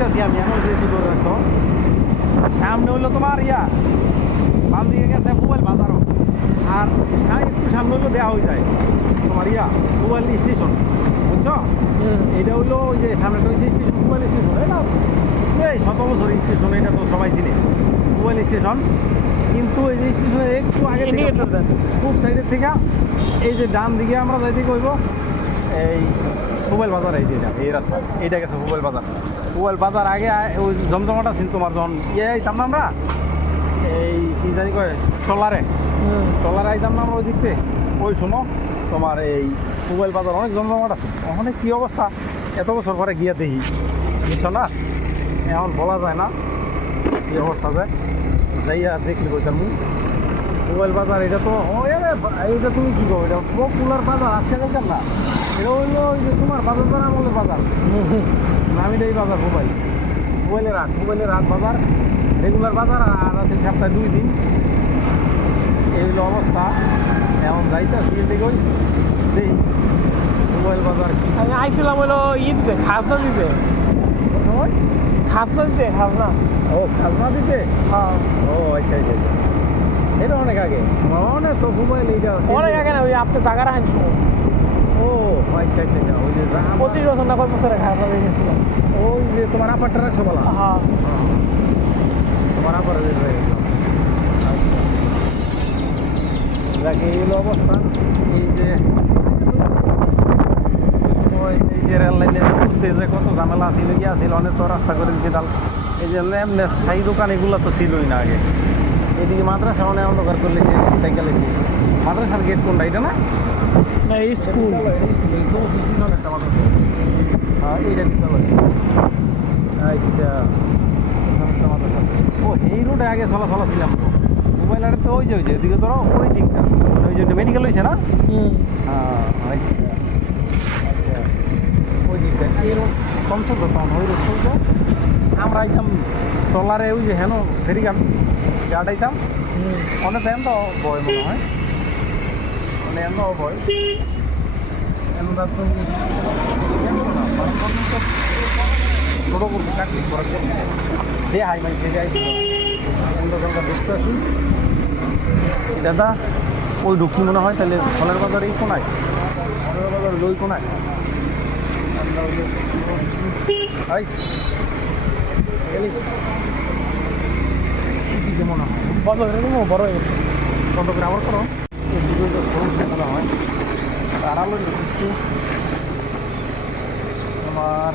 যাইতেছি আমি এখন যেহেতু ধরে রাখছো সামনে হইলো তোমার বাম দিকে গেছে মোবাইল বাজারও আর একটু সামনে হইলো দেওয়া হয়ে যায় তোমার মোবাইল স্টেশন বুঝছো এইটা হইলো ওই যে সামনেটা হচ্ছে স্টেশন মোবাইল স্টেশন এই 7 বছর স্টেশন এটা তো সবাই চিনে মোবাইল স্টেশন কিন্তু এই যে স্টেশনে একটু আগে খুব সাইডের থেকে এই যে ডান দিকে আমরা যাইতে কইব এই মোবাইল বাজার এই রাস্তা এইটা গেছে মোবাইল বাজার আগে ওই জমজমাটা ছিল তোমার যখন আইতাম না আমরা এই কি জানি কয় ট্রলারে আইতাম না আমরা ওই দিকতে ওই শোনো তোমার এই মোবাইল বাজার অনেক জমজমাট আছে অনেক কী অবস্থা এত বছর পরে গিয়ে দেখি বুঝছো না এখন বলা যায় না কী অবস্থা যায় যাইয়া দেখলি বলতাম মোবাইল বাজার এটা তো এইটা তুমি কী করো এটা পপুলার বাজার আজকে দেখতাম না এটা হইলো ওই যে তোমার বাজার আমলের বাজার নামিটা এই বাজার মোবাইলের হাট বাজার রেগুলার বাজার আর আছে সপ্তাহে 2 দিন এই হইলো অবস্থা এখন যাইতেছি এদিকে ওই সেই মোবাইল বাজার আমি আইছিলাম হলো দিতে খাজনা দিতে সময় খাজনা দিতে হ্যাঁ ও আচ্ছা এটা অনেক আগে অনেক তো মোবাইল এইটা অনেক আগে না ওই আপনি জায়গা রাখেন ও আচ্ছা ওই যে 25 বছর না কয় বছরে খাজনা দিয়ে গেছিলাম ওই যে তোমার আপারটা রাখছো বলা হ্যাঁ তোমার আপার এই হলো অবস্থা এই যে এই যে রেল লাইনে ঘুরতে যে কত ঝামেলা ছিল অনেক তো রাস্তা করে দিচ্ছে ডাল এই যে এমনি স্থায়ী দোকান এগুলো তো ছিলই না আগে এদিকে মাদ্রাসা অনেক অন্ধকার করলে যে সাইকেলে মাদ্রাসার গেট কোনটা এটা না স্কুল একটা মাদ্রাসা হ্যাঁ এইটা বিদ্যালয় আচ্ছা মাদ্রাসা ও এই রোডে আগে চলাচল ছিলাম মোবাইল আরে তো ওই যে এদিকে ধরো ওই দিকটা ওই যে মেডিকেল হয়েছে না হ্যাঁ আচ্ছা ওই দিকটা এই রোড কম চলতো তখন ওই রোড চলতো আমরা আইতাম ট্রলারে ওই যে হেন ফেরি গাড়াইতাম অনেক এন তো বয় মনে হয় মানে এন তো বয় এনটা তো ছোটো করবো চাকরি করার জন্য দে হাই মাই থেকে আইছি দেখতে আসি দাদা ওই ঢুকি মনে হয় তাহলে ফলের বাজার এই কোনায় ফলের বাজার ওই কোনায় মনে হয় বন্ধ করে দেবো বড় হয়ে গেছে বন্ধ করে আবার করো এদিকে মনে হয় আড়ালো আমার